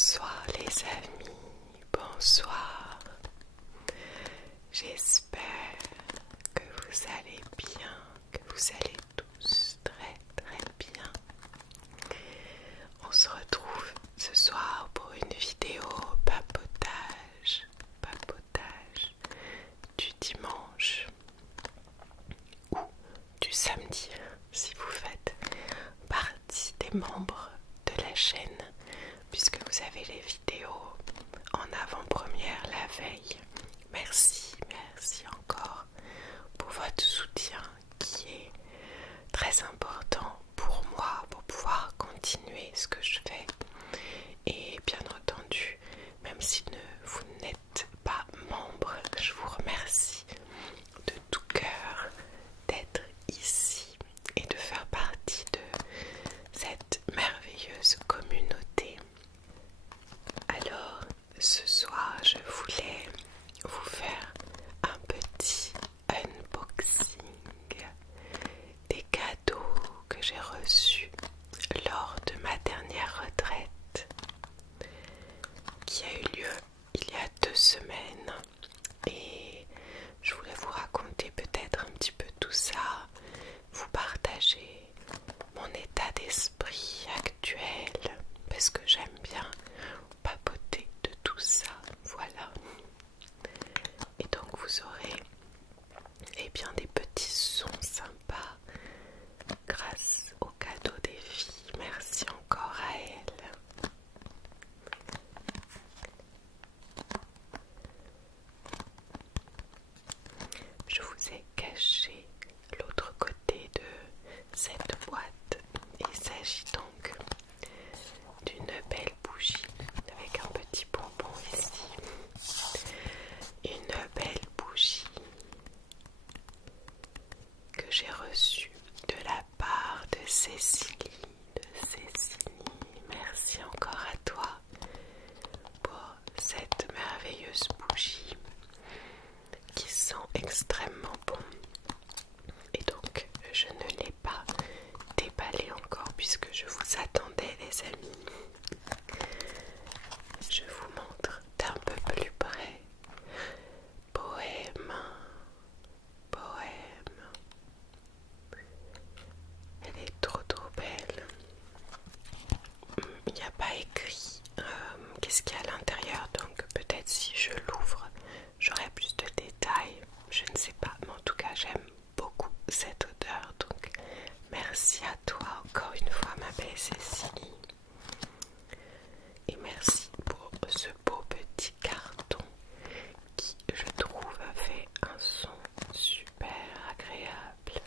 Bonsoir les amis, bonsoir. J'espère que vous allez bien, que vous allez tous très bien. On se retrouve ce soir pour une vidéo papotage du dimanche ou du samedi si vous faites partie des membres de la chaîne, puisque vous avez les vidéos en avant-première la veille. Merci encore pour votre soutien qui est très important pour moi pour pouvoir continuer ce que je fais. Et bien entendu, même si vous n'êtes pas membre, je vous remercie de tout cœur d'être ici et de faire partie de cette merveilleuse communauté. Alors, ce soir, je voulais vous faire un petit unboxing des cadeaux que j'ai reçus lors de ma dernière retraite qui a eu lieu il y a 2 semaines, et je voulais vous raconter peut-être un petit peu tout ça, vous partager mon état d'esprit actuel, parce que j'aime bien papoter de tout ça, voilà. Et donc vous aurez des petits sons sympas grâce au cadeau des filles. Merci encore à elles. Je vous ai caché l'autre côté de cette boîte. Il s'agit donc d'une belle bougie avec un petit bonbon ici. Une belle bougie que j'ai reçue de la part de Cécilie. Merci encore à toi pour cette merveilleuse bougie qui sent extrêmement bon. Et donc je ne l'ai pas déballée encore puisque je vous attendais les amis. Je vous montre d'un peu plus près. Poème. Elle est trop belle. Il n'y a pas écrit qu'est-ce qu'il y a à l'intérieur, donc peut-être si je l'ouvre j'aurai plus de détails, je ne sais pas, mais en tout cas j'aime beaucoup cette odeur, donc merci à toi encore une fois ma belle Cécilie, et merci pour ce beau petit carton qui, je trouve, fait un son super agréable.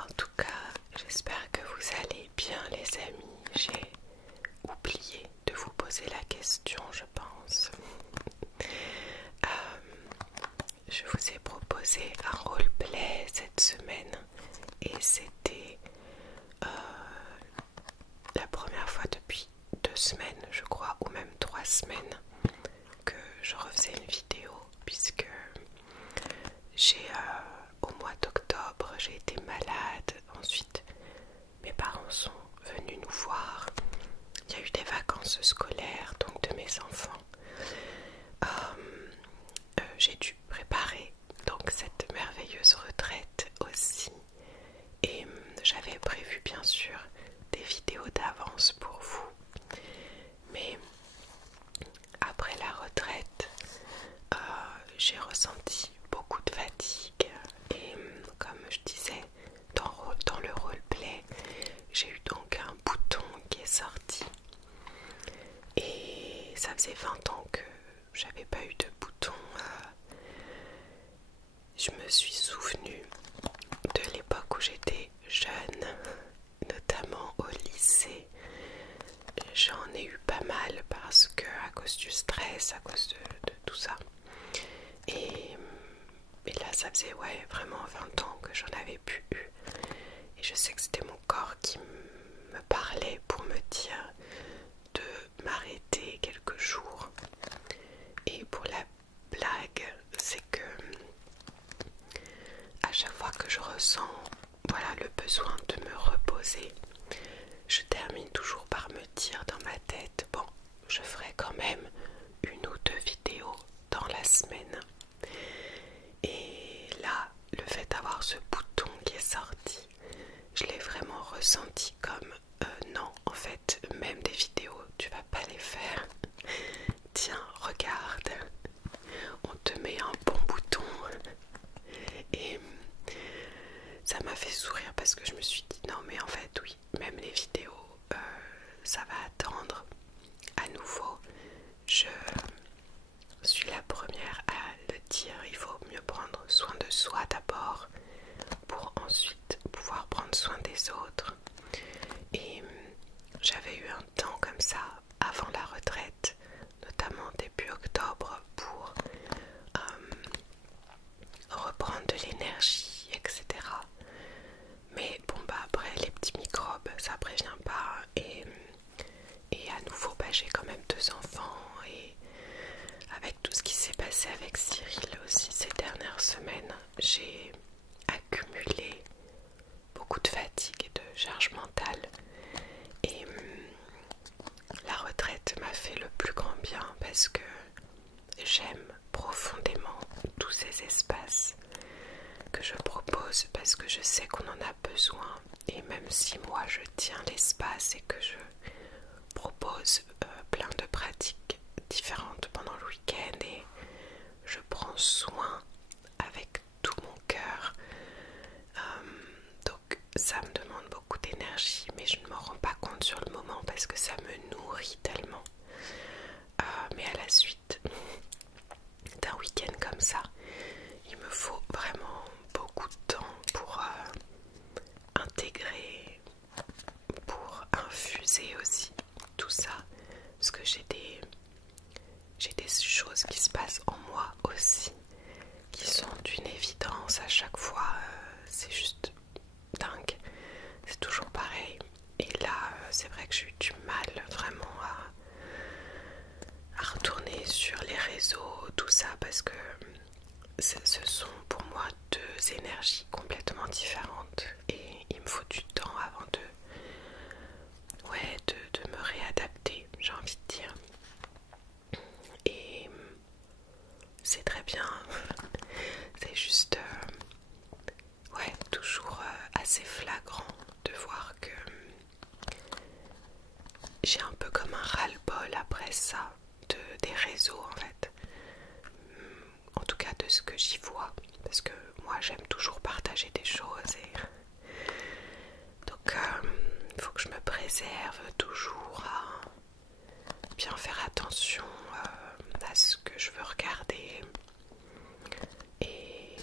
En tout cas, j'espère que vous allez bien les amis. J'ai oublié de vous poser la question, je pense. Je vous ai proposé un roleplay cette semaine et c'était la première fois depuis 2 semaines, je crois, ou même 3 semaines que je refaisais une vidéo, puisque au mois d'octobre, j'ai été malade. Ensuite, mes parents sont venus nous voir. Il y a eu des vacances scolaires, donc de mes enfants. J'ai dû préparer donc cette merveilleuse retraite aussi. Et j'avais prévu bien sûr des vidéos d'avance pour vous. Mais après la retraite, j'ai ressenti beaucoup de fatigue. Et comme je disais dans le roleplay, j'ai eu donc un bouton qui est sorti. Et ça faisait 20 ans que j'avais pas eu de bouton. Je me suis souvenue de l'époque où j'étais jeune, notamment au lycée. j'en ai eu pas mal parce que à cause du stress, à cause de tout ça. Et là ça faisait ouais, vraiment 20 ans que j'en avais plus eu. Et je sais que c'était mon corps qui me parlait pour me dire de m'arrêter quelques jours. Et pour la blague, c'est que à chaque fois que je ressens voilà, le besoin de me reposer, je termine toujours par me dire dans ma tête, bon, je ferai quand même 1 ou 2 vidéos dans la semaine. Et là, le fait d'avoir ce bouton qui est sorti, je l'ai vraiment ressenti comme non, en fait, même des vidéos, tu vas pas les faire. Tiens, regarde, on te met un bon bouton. Et ça m'a fait sourire parce que je me suis dit non mais en fait oui, même les vidéos ça va attendre. À nouveau, je suis la première à le dire, il faut mieux prendre soin de soi d'abord pour ensuite pouvoir prendre soin des autres. Et j'avais eu un temps comme ça avant la retraite, notamment début octobre, pour reprendre de l'énergie, etc. Mais bon bah après les petits microbes ça prévient pas et à nouveau bah, j'ai quand même 2 enfants et avec tout ce qui s'est passé avec Cyril aussi ces dernières semaines, j'ai accumulé beaucoup de fatigue et de charge mentale et la retraite m'a fait le plus grand bien parce que j'aime profondément tous ces espaces que je propose parce que je sais qu'on en a besoin. Et même si moi je tiens l'espace et que je propose plein de pratiques différentes pendant le week-end et je prends soin avec tout mon cœur, donc ça me demande beaucoup d'énergie, mais je ne m'en rends pas compte sur le moment parce que ça me nourrit tellement. Mais à la suite d'un week-end comme ça, il me faut vraiment beaucoup de temps pour intégrer, pour infuser aussi tout ça, parce que j'ai des choses qui se passent en moi aussi, qui sont d'une évidence à chaque fois, c'est juste dingue, c'est toujours pareil. Et là, c'est vrai que j'ai eu du mal vraiment à retourner sur les réseaux, tout ça, parce que ce sont pour moi 2 énergies complètement différentes et il me faut du temps avant de me réadapter, j'ai envie de dire. Et c'est très bien, c'est juste ouais, toujours assez flagrant de voir que j'ai un peu comme un ras-le-bol après ça des réseaux en fait, en tout cas de ce que j'y vois, parce que moi j'aime toujours partager des choses et donc il faut que je me préserve toujours à bien faire attention à ce que je veux regarder. Et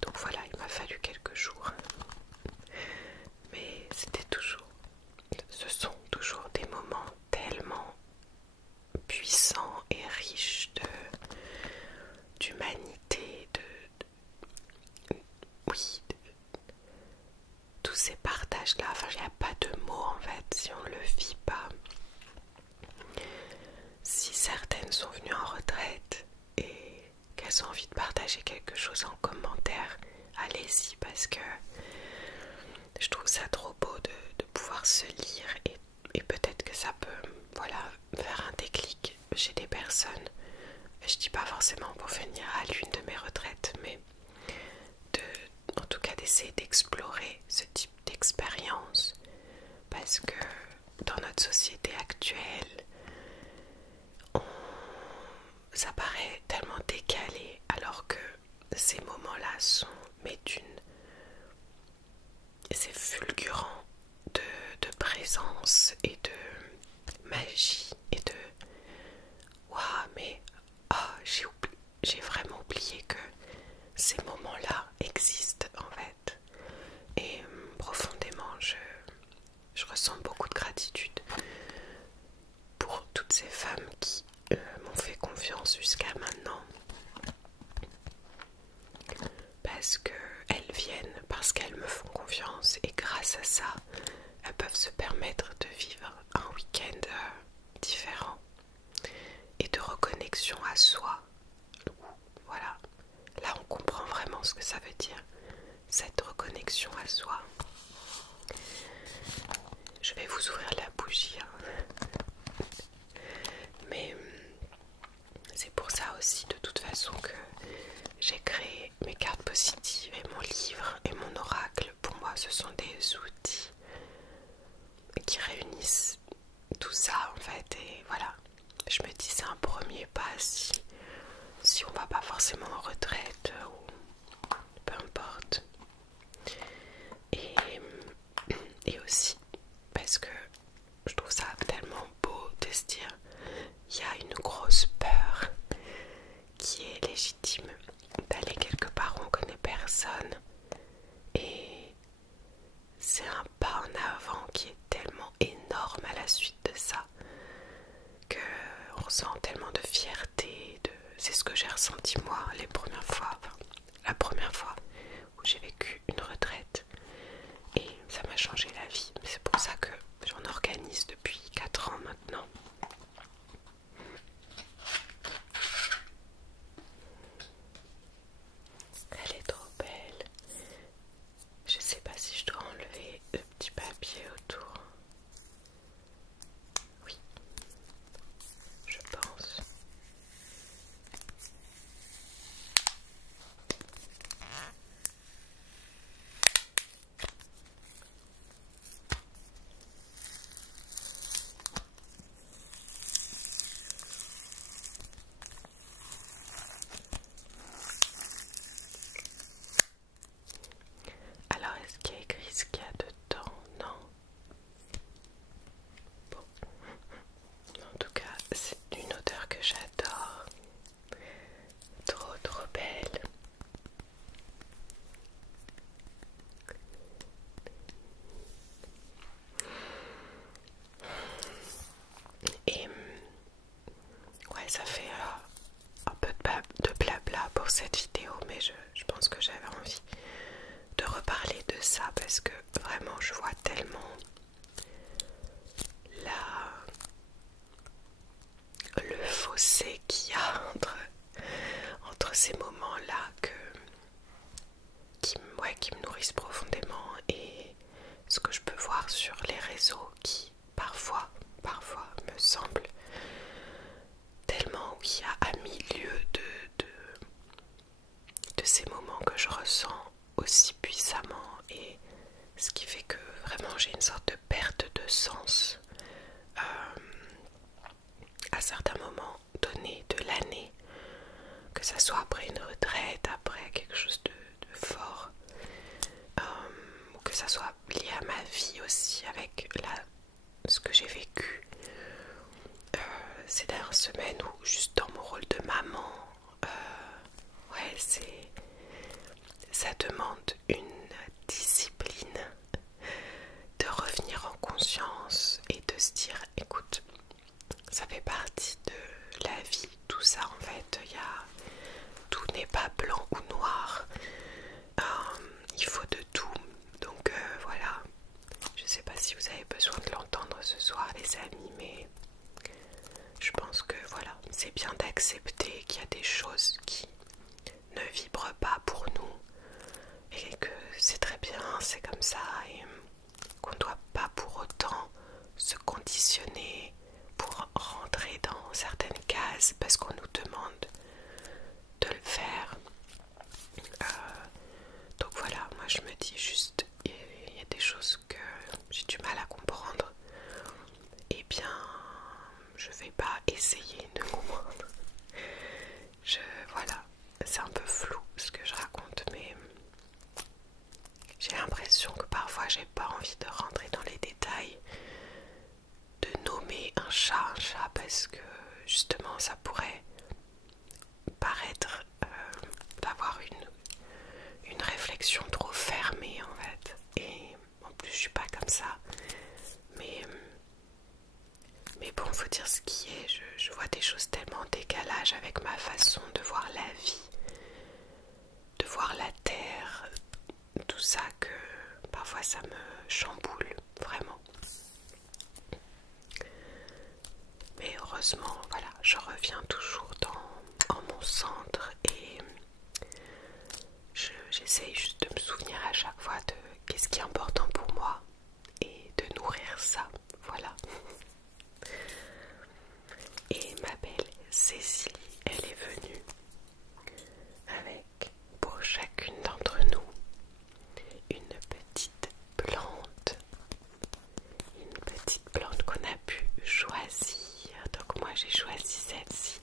donc voilà, il m'a fallu quelques jours, mais ce sont toujours des moments tellement puissants et riches d'humanité, oui, tous ces partages là, enfin il n'y a pas de mots en fait si on ne le vit pas. Si certaines sont venues en retraite et qu'elles ont envie de partager quelque chose en commentaire, allez-y, parce que je trouve ça trop beau de pouvoir se lire et peut-être que ça peut voilà, faire un déclic chez des personnes. Je dis pas forcément pour venir à l'une de mes retraites, mais en tout cas d'essayer d'explorer ce type d'expérience, parce que dans notre société actuelle, ça paraît tellement décalé alors que ces moments-là sont mais c'est fulgurant de présence et de magie et de waouh, mais j'ai vraiment oublié que ces moments-là existent en fait. Et profondément je ressens beaucoup de gratitude permettre de vivre un week-end différent et de reconnexion à soi. Voilà, là on comprend vraiment ce que ça veut dire, cette reconnexion à soi. Je vais vous ouvrir la bougie, hein. Mais c'est pour ça aussi de toute façon que j'ai créé mes cartes positives et mon livre et mon oracle. Pour moi ce sont des outils qui réunissent tout ça en fait, et voilà, je me dis c'est un premier pas si on va pas forcément en retraite ou peu importe. Et aussi parce que je trouve ça tellement beau de se dire il y a une grosse peur qui est légitime d'aller quelque part où on connaît personne, et c'est un pas en avant qui est tellement énorme à la suite de ça que on ressent tellement de fierté. C'est ce que j'ai ressenti moi les premières fois, enfin, la première fois où j'ai vécu une retraite, et ça m'a changé la vie. C'est pour ça que j'en organise depuis 4 ans maintenant. Elle est trop belle. Je sais pas si je dois enlever le petit papier autour. Oui, je pense. Alors, est-ce qu'il y a écrit ce qu'il y a dedans? Non. Bon. En tout cas, c'est une odeur que j'adore. Trop trop belle. Et ouais, ça fait un peu de blabla pour cette vidéo, mais je pense que j'avais envie de reparler de ça parce que vraiment je vois tellement le fossé qu'il y a entre ces moments-là qui me nourrissent profondément, et ce que je peux voir sur les réseaux qui parfois me semblent tellement, oui, à milieu de ces moments que je ressens aussi puissamment, et ce qui fait que vraiment j'ai une sorte de perte de sens à certains moments donnés de l'année, que ça soit après une retraite, après quelque chose de fort, ou que ça soit lié à ma vie aussi avec ce que j'ai vécu ces dernières semaines, ou juste dans mon rôle de maman. Ouais, ça demande une discipline de revenir en conscience et de se dire écoute, ça fait partie de la vie, tout ça en fait, tout n'est pas blanc ou noir, il faut de tout, donc voilà. Je sais pas si vous avez besoin de l'entendre ce soir les amis, mais je pense que voilà, c'est bien d'accepter qu'il y a des choses qui ne vibrent pas pour nous, et que c'est très bien, c'est comme ça, et qu'on ne doit pas pour autant se conditionner pour rentrer dans certaines cases parce qu'on nous demande de le faire. Donc voilà, moi je me dis juste, il y a des choses que j'ai du mal à comprendre, et bien je vais pas essayer de comprendre. Voilà, c'est un peu flou ce que je raconte, mais j'ai l'impression que parfois j'ai pas envie de rentrer dans les détails, de nommer un chat, parce que justement ça pourrait paraître d'avoir une réflexion trop fermée en fait, et en plus je suis pas comme ça, mais bon, faut dire ce qui est, je vois des choses tellement en décalage avec ma façon de voir la vie, de voir la terre, tout ça, que parfois ça me chamboule vraiment. malheureusement, voilà, je reviens toujours en mon centre et j'essaye juste de me souvenir à chaque fois de qu'est-ce qui est important pour moi et de nourrir ça, voilà. Et ma belle Cécilie, elle est venue avec, pour chacune d'entre nous, une petite plante. Une petite plante qu'on a pu choisir. Donc moi j'ai choisi celle-ci.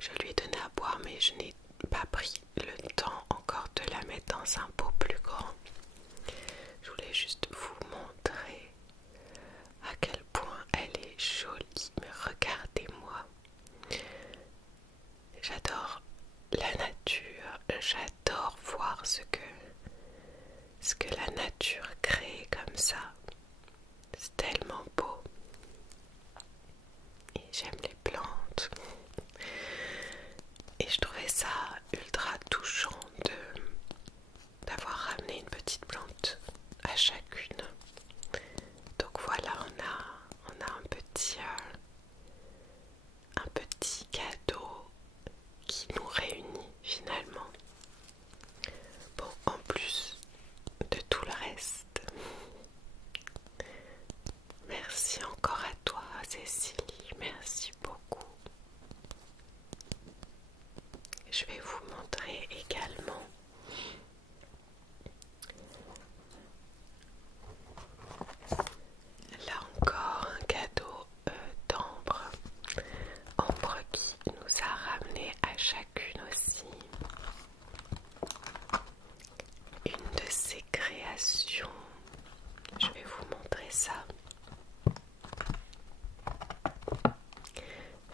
Je lui ai donné à boire mais je n'ai pas pris le temps encore de la mettre dans un pot plus grand. Je voulais juste vous montrer à quel point elle est jolie. Mais regardez-moi. J'adore la nature. J'adore voir ce que la nature crée comme ça. C'est tellement beau. Et j'aime les plantes. Et je trouvais ça ultra touchant d'avoir ramené une petite plante à chacune. Donc voilà, on a un petit cadeau qui nous réunit finalement. Bon, en plus de tout le reste. Merci encore à toi, Cécilie. Merci beaucoup. Je vais vous montrer également là encore un cadeau d'Ambre. Ambre qui nous a ramené à chacune aussi une de ses créations. Je vais vous montrer ça.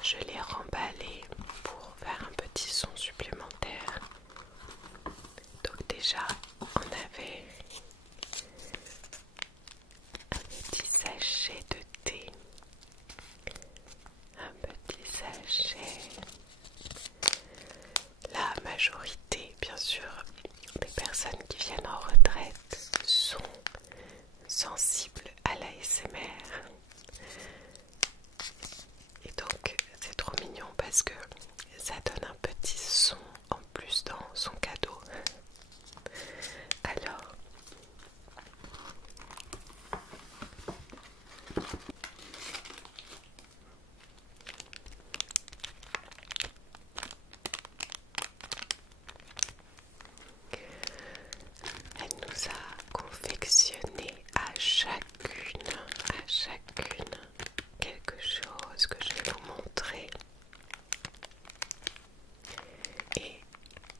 Je l'ai remballé pour faire un petit son supplémentaire. Donc déjà, on avait un petit sachet de thé, un petit sachet. La majorité, bien sûr, des personnes qui viennent en retraite sont sensibles à l'ASMR. Et donc c'est trop mignon parce que ça donne un petit son en plus dans son cadeau. Alors, elle nous a confectionné à chacune quelque chose que je vais vous montrer. Et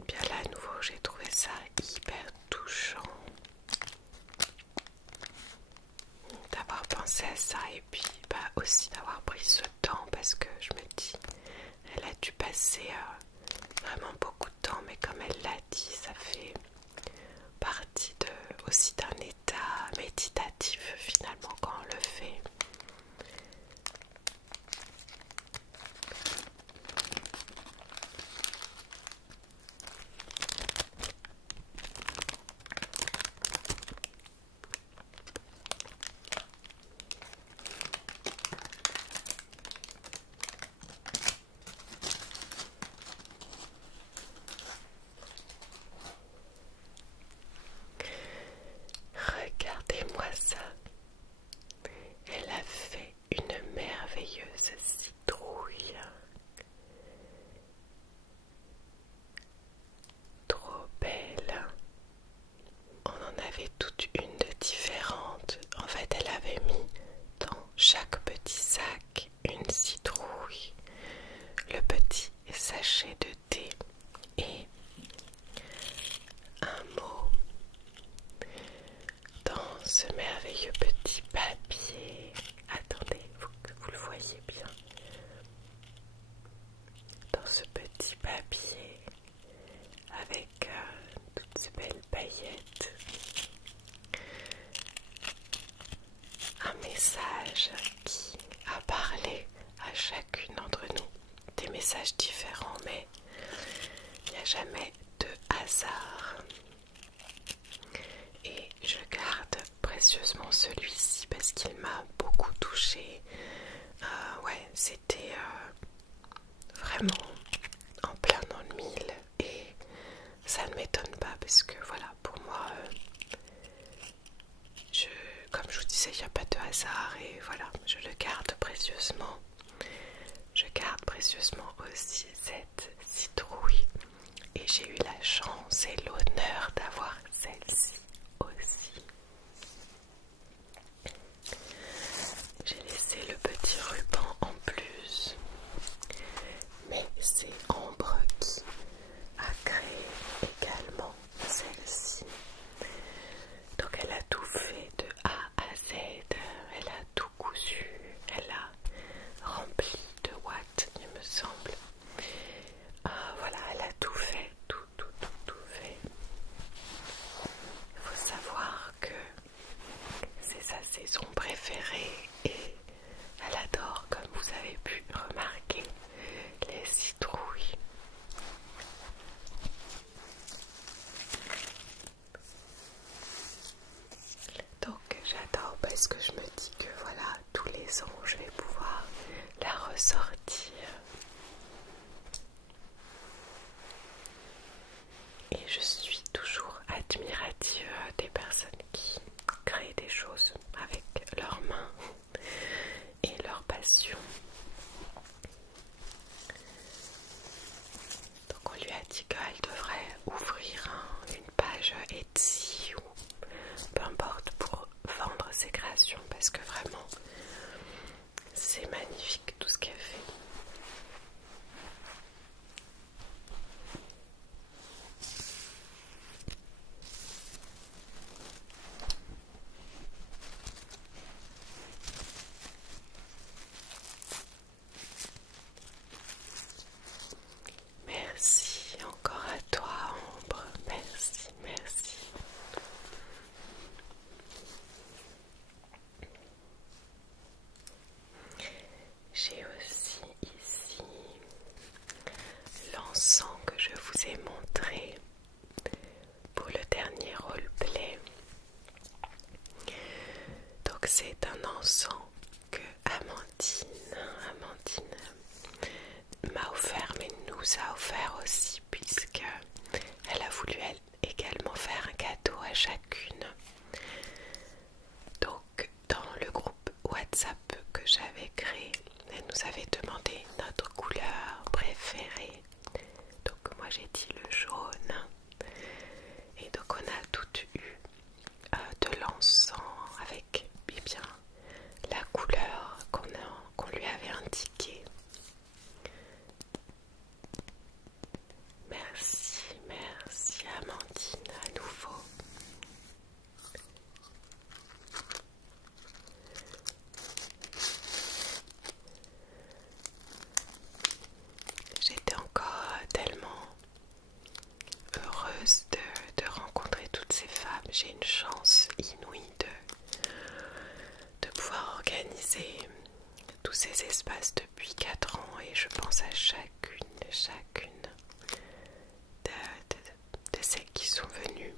bien là à nouveau j'ai trouvé ça hyper touchant d'avoir pensé à ça et puis aussi d'avoir pris ce temps parce que je me dis elle a dû passer vraiment beaucoup de temps, mais comme elle l'a dit, ça fait partie aussi d'un état méditatif finalement quand on le fait. Regardez-moi ça. Elle a fait une merveilleuse citrouille. Trop belle. On en avait toute une de différentes. En fait, elle avait mis dans chaque petit sac une citrouille, le petit sachet de thé et un mot dans ce merveilleux petit papier. Attendez, que vous le voyez bien. Dans ce petit papier avec toutes ces belles paillettes. Un message qui a parlé à chacune d'entre nous. Des messages différents, mais il n'y a jamais de hasard. Et je garde précieusement celui-ci parce qu'il m'a beaucoup touchée. Ouais, c'était vraiment en plein dans le mille et ça ne m'étonne pas parce que voilà, pour moi, comme je vous disais, il n'y a pas de hasard et voilà, je le garde précieusement. Je garde précieusement aussi cette citrouille et j'ai eu la chance et l'honneur d'avoir celle-ci aussi. J'ai laissé le petit ruban en plus, mais c'est Ambre qui a créé également celle-ci. Donc elle a tout fait de A à Z, elle a tout cousu, elle a rempli de watts il me semble. Voilà, elle a tout fait, tout fait. Il faut savoir que c'est sa saison préférée et elle adore, comme vous avez pu remarquer, les citrouilles. Donc j'adore parce que je me dis que voilà, tous les ans je vais pouvoir la ressortir. Et je suis toujours admirative des personnes qui créent des choses avec leurs mains et leur passion. Donc on lui a dit qu'elle devrait ouvrir une page Etsy ou peu importe pour vendre ses créations parce que vraiment c'est magnifique tout ce qu'elle fait. Merci encore à toi Ambre, merci, merci. J'ai aussi ici l'encens que je vous ai montré pour le dernier roleplay. Donc c'est un encens que Amandine m'a offert, mais nous a offert aussi puisque elle a voulu elle également faire un cadeau à chacune. Donc dans le groupe WhatsApp que j'avais créé, elle nous avait demandé notre couleur préférée. Donc moi j'ai dit le jaune. Et donc on a toutes eu de l'encens avec bien la couleur qu'on lui avait indiquée. Merci, merci Amandine à nouveau. J'étais encore tellement heureuse de rencontrer toutes ces femmes. J'ai une chance inouïe de pouvoir organiser tous ces espaces depuis 4 ans et je pense à chacune de celles qui sont venues.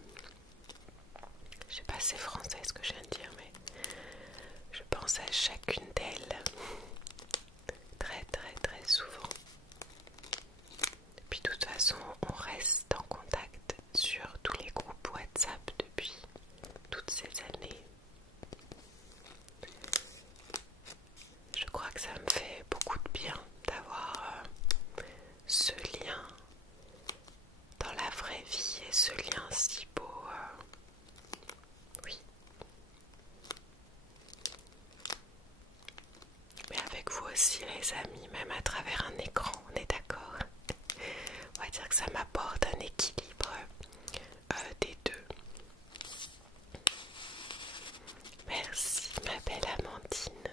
Je sais pas si c'est français ce que je viens de dire, mais je pense à chacune d'elles très souvent. Puis de toute façon on reste en contact sur tous les groupes WhatsApp depuis toutes ces années. Je crois que ça me fait beaucoup de bien d'avoir ce lien dans la vraie vie et ce lien si beau. Oui. Mais avec vous aussi les amis, même à travers un écran, on est d'accord. On va dire que ça m'apporte un équilibre des deux. Merci ma belle Amandine.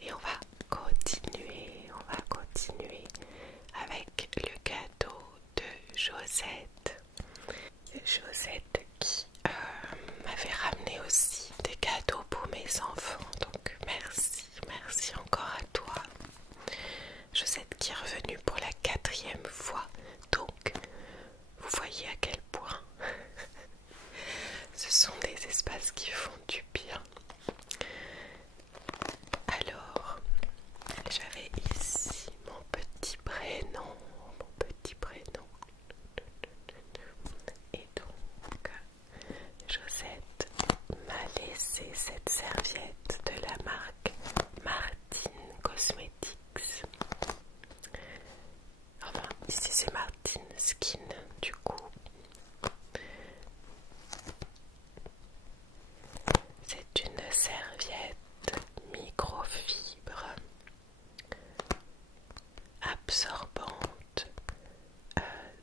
Et on va continuer avec le cadeau de Josette. Josette qui m'avait ramené aussi des cadeaux pour mes enfants. Donc merci encore à toi. Josette qui est revenue pour la 4e fois. Donc vous voyez à quel point ce sont des espaces qui font du bien. Alors c'est cette serviette de la marque Martin Cosmetics. Enfin, ici c'est Martin Skin du coup. C'est une serviette microfibre absorbante,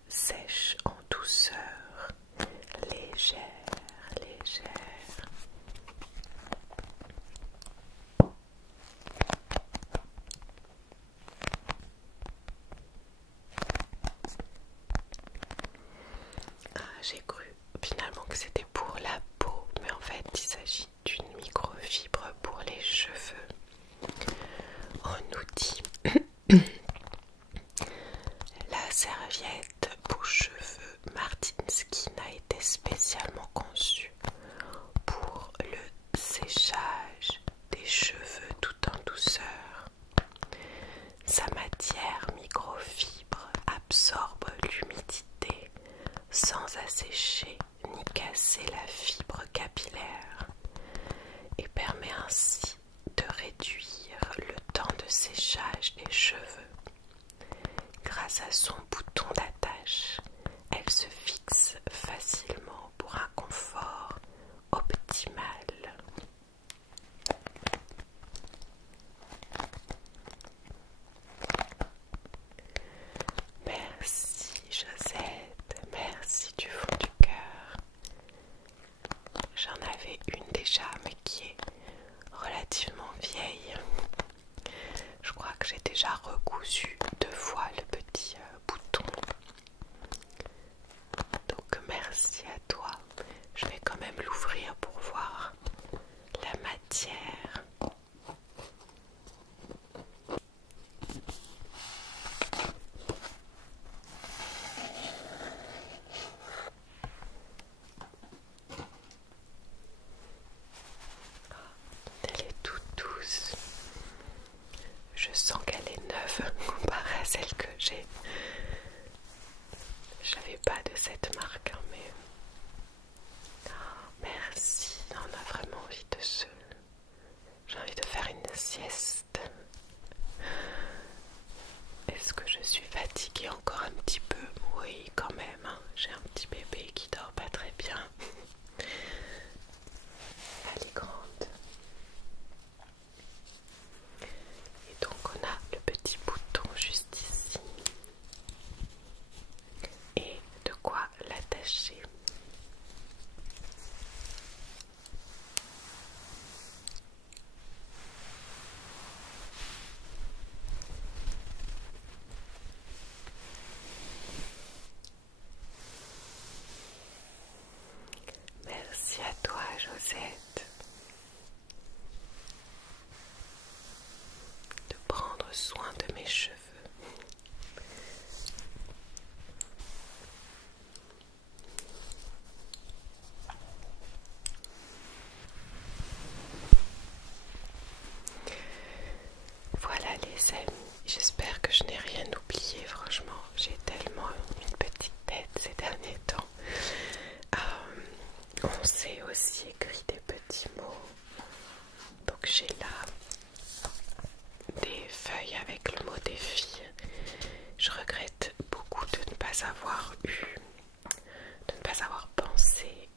sèche en douceur, légère. J'ai cru finalement que c'était pour la peau, mais en fait il s'agit d'une microfibre pour les cheveux. On nous dit la serviette pour cheveux Martin Skin a été spécialement conçue pour le séchage des cheveux tout en douceur. Sa matière microfibre absorbe l'humidité sans assécher ni casser la fibre capillaire et permet ainsi de réduire le temps de séchage des cheveux. Grâce à son bouton d'attache, elle se fixe facilement pour un confort optimal. Merci Josette, merci du fond du cœur. J'en avais une déjà mais qui est relativement vieille. Je crois que j'ai déjà recousu 2 fois le petit bouton. Donc merci à toi. Je vais quand même l'ouvrir pour voir la matière. Elle est toute douce. Je sens qu'elle est neuve comparée à celle que j'ai. Je n'avais pas de cette marque, hein, mais merci. On a vraiment envie de se... J'ai envie de faire une sieste. Est-ce que je suis fatiguée encore un petit peu? Oui, quand même. Hein. J'ai un petit bébé qui dort pas très bien. Elle est grande. Et donc on a le petit bouton juste ici. Et de quoi l'attacher. Merci à toi Josette de prendre soin de mes cheveux. Voilà les amis, j'espère que je n'ai rien oublié, franchement j'ai tellement une petite tête ces derniers temps. On s'est aussi écrit des petits mots, donc j'ai là des feuilles avec le mot défi. Je regrette beaucoup de ne pas avoir pensé